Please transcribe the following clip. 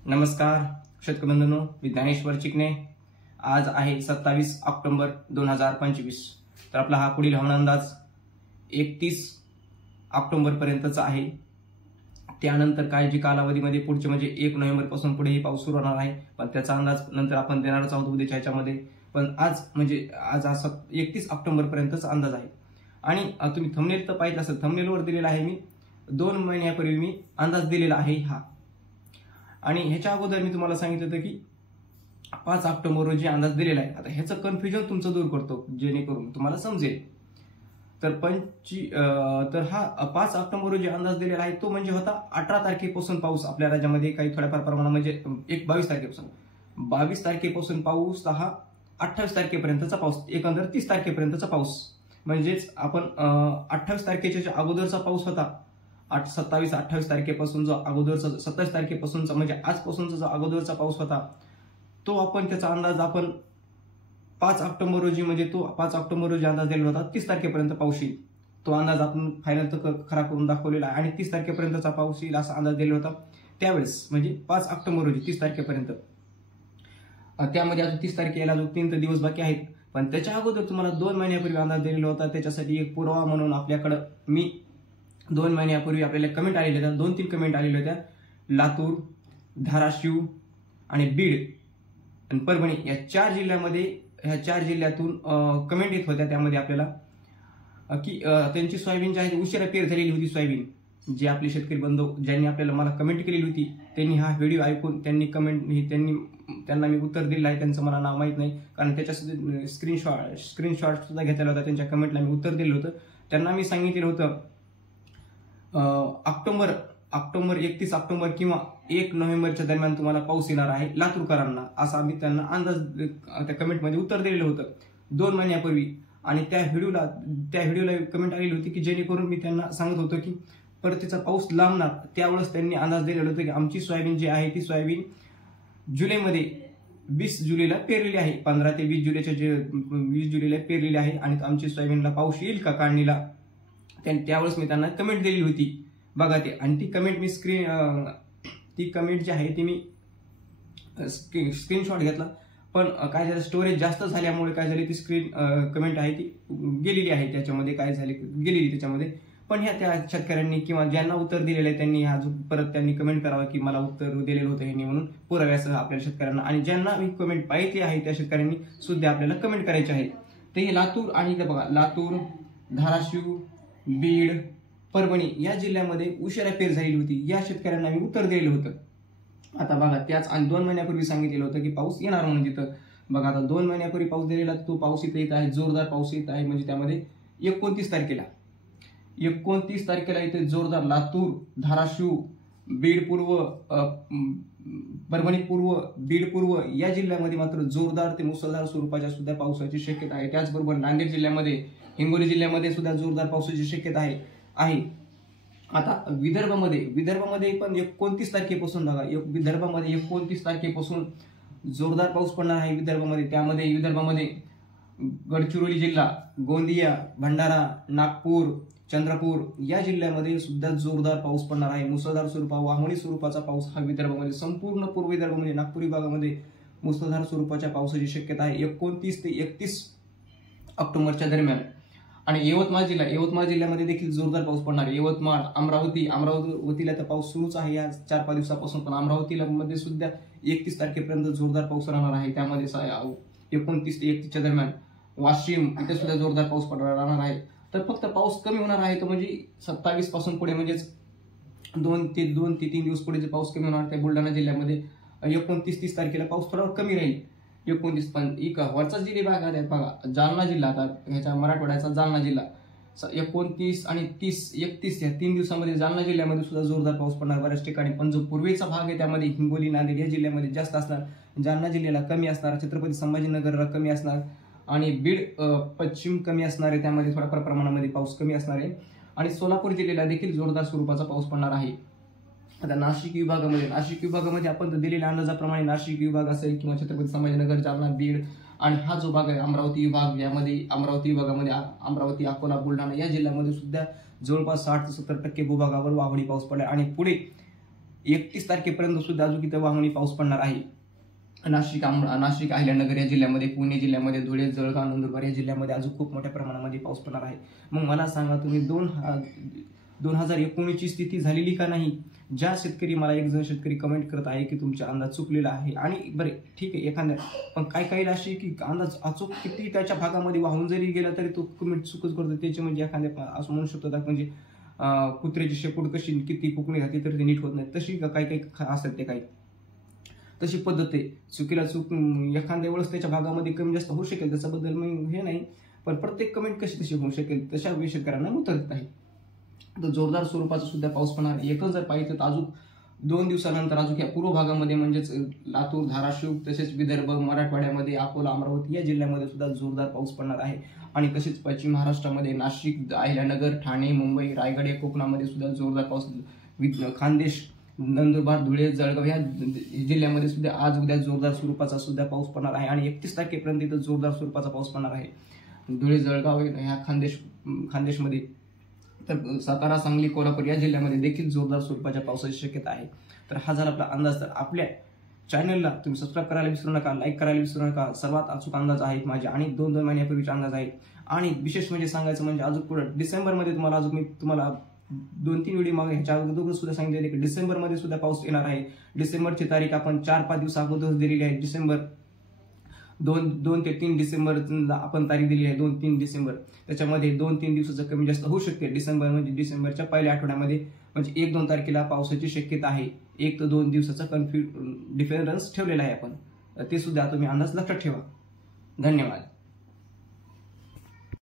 नमस्कार शेतकरी बंधूंनो, मी ज्ञानेश्वर चिकणे। आज आहे 27 ऑक्टोबर 2025। तर आपला हा पुढील हवामान अंदाज 31 ऑक्टोबर पर्यंतचा आहे। त्यानंतर काही जी कालावधीमध्ये पुढचे म्हणजे 1 नोव्हेंबर पासून पुढे ही पाऊस सुरू होणार आहे, पण त्याचा अंदाज नंतर आपण देणारच आहोत उद्याच्या ह्याच्यामध्ये। पण आज म्हणजे आज 31 ऑक्टोबर पर्यंतचा अंदाज आहे। आणि तुम्ही थंबनेल तर पाहिलं असेल, थंबनेलवर दिलेला आहे मी 2 महिन्यापूर्वी मी अंदाज दिलेला आहे हा। आणि ह्याच्या अगोदर मी तुम्हाला सांगितलं होतं की 5 ऑक्टोबर रोजी अंदाज दिलेला आहे। आता ह्याचं कन्फ्युजन तुमचं दूर करतो जेणेकरून तुम्हाला समजेल। तर हा 5 ऑक्टोबर रोजी अंदाज दिलेला आहे तो म्हणजे होता 18 तारखेपासून पाऊस आपल्या राज्यामध्ये काही थोड्याफार प्रमाणात म्हणजे 22 तारखेपासून पाऊस हा 28 तारखेपर्यंतचा पाऊस, एकंदर 30 तारखेपर्यंतचा पाऊस। म्हणजेच आपण 28 तारखेच्या अगोदरचा पाऊस होता 27-28 तारखेपासून जो अगोदरचा 27 तारखेपासूनचा म्हणजे आजपासूनचा जो अगोदरचा पाऊस होता तो आपण त्याचा अंदाज आपण 5 ऑक्टोबर रोजी म्हणजे तो 5 ऑक्टोबर रोजी अंदाज दिलेला होता 30 तारखेपर्यंत पाऊस येईल। तो अंदाज आपण फायनल तर खरा करून दाखवलेला आहे आणि 30 तारखेपर्यंतचा पाऊस येईल असा अंदाज दिलेला होता त्यावेळेस, म्हणजे 5 ऑक्टोबर रोजी 30 तारखेपर्यंत। त्यामध्ये अजून 30 तारखेला अजून 3 दिवस बाकी आहेत। पण त्याच्या अगोदर तुम्हाला 2 महिन्यापूर्वी अंदाज दिलेला होता, त्याच्यासाठी एक पुरावा म्हणून आपल्याकडे मी 2 महिन्यापूर्वी आपल्याला कमेंट आलेल्या होत्या, 2-3 कमेंट आलेल्या होत्या। लातूर, धाराशिव आणि बीड आणि परभणी या 4 जिल्ह्यामध्ये, ह्या 4 जिल्ह्यातून कमेंट येत होत्या। त्यामध्ये आपल्याला की त्यांची सोयाबीन जी आहे उशिरा पेर झालेली होती। सोयाबीन जे आपले शेतकरी बंधू ज्यांनी आपल्याला मला कमेंट केलेली होती त्यांनी हा व्हिडिओ ऐकून त्यांनी त्यांना मी उत्तर दिलं आहे। त्यांचं मला नाव माहीत नाही कारण त्याच्या स्क्रीनशॉट सुद्धा घेतलेला होता, त्यांच्या कमेंटला मी उत्तर दिलं होतं। त्यांना मी सांगितलेलं होतं ऑक्टोबर 31 ऑक्टोबर किंवा 1 नोव्हेंबरच्या दरम्यान तुम्हाला पाऊस येणार आहे लातूरकरांना, असा मी त्यांना अंदाज त्या कमेंटमध्ये उत्तर दिलेलं होतं 2 महिन्यापूर्वी। आणि त्या व्हिडिओला कमेंट आलेली होती की जेणेकरून मी त्यांना सांगत होतो की परतीचा पाऊस लांबणार। त्यावेळेस त्यांनी अंदाज दिलेला होता की आमची सोयाबीन जी आहे ती सोयाबीन जुलैमध्ये 20 जुलैला पेरलेली आहे, 15 ते 20 जुलैला पेरलेली आहे आणि आमची सोयाबीनला पाऊस येईल का काढणीला, त्यावेळेस मी त्यांना कमेंट दिलेली होती बघा ते। आणि ती कमेंट जी आहे ती मी स्क्रीनशॉट घेतला, पण काय झालं स्टोरेज जास्त झाल्यामुळे काय झाले ती कमेंट आहे ती गेलेली आहे, त्याच्यामध्ये काय झाले गेलेली त्याच्यामध्ये। पण त्या शेतकऱ्यांनी किंवा ज्यांना उत्तर दिलेलं आहे त्यांनी अजून परत त्यांनी कमेंट करावं की मला उत्तर दिलेलं होतं ह्यांनी म्हणून पुराव्यासह आपल्या शेतकऱ्यांना। आणि ज्यांना मी कमेंट पाहिजे आहे त्या शेतकऱ्यांनी सुद्धा आपल्याला कमेंट करायचे आहे। ते लातूर आणि बघा लातूर, धाराशिव, बीड, परभणी या जिल्ह्यामध्ये उशिरा पेर झालेली होती, या शेतकऱ्यांना मी उत्तर दिलेलं होतं। आता बघा त्याच आणि 2 महिन्यापूर्वी सांगितलेलं होतं की पाऊस येणार म्हणून तिथं बघा आता 2 महिन्यापूर्वी पाऊस दिलेला तो पाऊस इथं येत आहे, जोरदार पाऊस येत आहे। म्हणजे त्यामध्ये 29 तारखेला इथे जोरदार लातूर, धाराशिव, बीड पूर्व, परभणी पूर्व, बीड पूर्व या जिल्ह्यामध्ये मात्र जोरदार ते मुसळधार स्वरूपाच्या सुद्धा पावसाची शक्यता आहे। त्याचबरोबर नांदेड जिल्ह्यामध्ये, हिंगोली जिल्ह्यामध्ये सुद्धा जोरदार पावसाची शक्यता आहे। आता विदर्भामध्ये पण 29 तारखेपासून बघा विदर्भामध्ये 29 तारखेपासून जोरदार पाऊस पडणार आहे विदर्भामध्ये। त्यामध्ये विदर्भामध्ये गडचिरोली जिल्हा, गोंदिया, भंडारा, नागपूर, चंद्रपूर या जिल्ह्यामध्ये सुद्धा जोरदार पाऊस पडणार आहे। मुसळधार वाहणी स्वरूपाचा पाऊस हा विदर्भामध्ये, संपूर्ण पूर्व विदर्भामध्ये, नागपूर विभागामध्ये मुसळधार स्वरूपाच्या पावसाची शक्यता आहे 29 ते 31 ऑक्टोबरच्या दरम्यान। आणि यवतमाळ जिल्ह्यामध्ये देखील जोरदार पाऊस पडणार आहे। यवतमाळ, अमरावतीला तर पाऊस सुरूच आहे या 4-5 दिवसापासून, पण अमरावतीला मध्ये सुद्धा 31 तारखेपर्यंत जोरदार पाऊस राहणार आहे। त्यामध्ये 29 ते 31च्या दरम्यान वाशिम इथे सुद्धा जोरदार पाऊस राहणार आहे। तर फक्त पाऊस कमी होणार आहे तो म्हणजे 27 पासून पुढे, म्हणजेच 2 ते 3 दिवस पुढे जे पाऊस कमी होणार त्या बुलढाणा जिल्ह्यामध्ये 29-30 तारखेला पाऊस थोडा कमी राहील 29। पण वरचा जिल्हे भाग आहेत बघा जालना जिल्हा, आता ह्याच्या मराठवाड्याचा जालना जिल्हा 29 आणि 31 या 3 दिवसामध्ये जालना जिल्ह्यामध्ये सुद्धा जोरदार पाऊस पडणार बऱ्याच ठिकाणी। पण जो पूर्वेचा भाग आहे त्यामध्ये हिंगोली, नांदेड या जिल्ह्यामध्ये जास्त असणार, जालना जिल्ह्याला कमी असणार, छत्रपती संभाजीनगरला कमी असणार आणि बीड पश्चिम कमी असणार आहे, त्यामध्ये थोड्या प्रमाणामध्ये पाऊस कमी असणार आहे। आणि सोलापूर जिल्ह्याला देखील जोरदार स्वरूपाचा पाऊस पडणार आहे। आता नाशिक विभागामध्ये आपण दिलेल्या अंदाजाप्रमाणे नाशिक विभाग असेल किंवा छत्रपती संभाजीनगर, जालना, बीड आणि हा जो भाग आहे अमरावती विभाग, यामध्ये अमरावती विभागामध्ये अमरावती, अकोला, बुलढाणा या जिल्ह्यामध्ये सुद्धा जवळपास 60 ते 70% भूभागावर वाहणी पाऊस पडला। आणि पुढे 31 तारखेपर्यंत सुद्धा अजून इथं वाहनी पाऊस पडणार आहे. नाशिक, अहिल्यानगर या जिल्ह्यामध्ये, पुणे जिल्ह्यामध्ये, धुळे, जळगाव, नंदुरबार या जिल्ह्यामध्ये अजून खूप मोठ्या प्रमाणामध्ये पाऊस पडणार आहे. मग मला सांगा तुम्ही 2019ची स्थिती झालेली का नाही? ज्या शेतकरी, मला एक जण शेतकरी कमेंट करत आहे की तुमचा अंदाज चुकलेला आहे. आणि बरे ठीक आहे, एखाद्या पण काही अशी की अंदाज अचूक किती त्याच्या भागामध्ये वाहून जरी गेला तरी तो कमेंट चुकच करतो. त्याचे म्हणजे एखाद्या असं म्हणू शकतो म्हणजे कुत्र्याची शेपूट कशी किती फुकणी घातली तरी ते नीट होत नाही, तशी काही असतात ते काही तशी पद्धत आहे. चुकीला चूक एखाद्या वेळेस त्याच्या भागामध्ये कमी जास्त होऊ शकेल, त्याच्याबद्दल मी हे नाही, पण प्रत्येक कमेंट कशी तशी होऊ शकेल तशा शेतकऱ्यांना उतरत आहे. तर जोरदार स्वरूपाचा सुद्धा पाऊस पडणार. एकच जर पाहिजे तर अजून 2 दिवसानंतर अजून या पूर्व भागामध्ये म्हणजेच लातूर, धाराशिव, तसेच विदर्भ, मराठवाड्यामध्ये, अकोला, अमरावती या जिल्ह्यामध्ये सुद्धा जोरदार पाऊस पडणार आहे. आणि तसेच पश्चिम महाराष्ट्रामध्ये नाशिक, अहिल्यानगर, ठाणे, मुंबई, रायगड या कोकणामध्ये सुद्धा जोरदार पाऊस, खानदेश, नंदुरबार, धुळे, जळगाव या जिल्ह्यामध्ये सुद्धा आज उद्या जोरदार स्वरूपाचा सुद्धा पाऊस पडणार आहे. आणि 31 तारखेपर्यंत इथं जोरदार स्वरूपाचा पाऊस पडणार आहे. धुळे, जळगाव ह्या खानदेशमध्ये, तर सातारा, सांगली, कोल्हापूर या जिल्ह्यामध्ये देखील जोरदार स्वरूपाच्या पावसाची शक्यता आहे. तर हा झाला आपला अंदाज. तर आपल्या चॅनलला तुम्ही सबस्क्राईब करायला विसरू नका, लाईक करायला विसरू नका. सर्वात अचूक अंदाज आहेत माझे आणि 2 महिन्यापूर्वीचे अंदाज आहेत. आणि विशेष म्हणजे सांगायचं म्हणजे अजून पुढे डिसेंबरमध्ये मी तुम्हाला 2-3 व्हिडिओ मागे ह्याच्या अगोदर सुद्धा सांगितले की डिसेंबरमध्ये सुद्धा पाऊस येणार आहे. डिसेंबरची तारीख आपण 4-5 दिवस अगोदर दिलेली आहे. डिसेंबर 2 ते 3 डिसेंबरला आपण तारीख दिली आहे. 2-3 डिसेंबर, त्याच्यामध्ये 2-3 दिवसाचं कमी जास्त होऊ शकते. डिसेंबरच्या पहिल्या आठवड्यामध्ये म्हणजे 1-2 तारखेला पावसाची शक्यता आहे. 1 ते 2 दिवसाचा डिफरन्स ठेवलेला आहे आपण. ते सुद्धा तुम्ही अंदाज लक्षात ठेवा. धन्यवाद.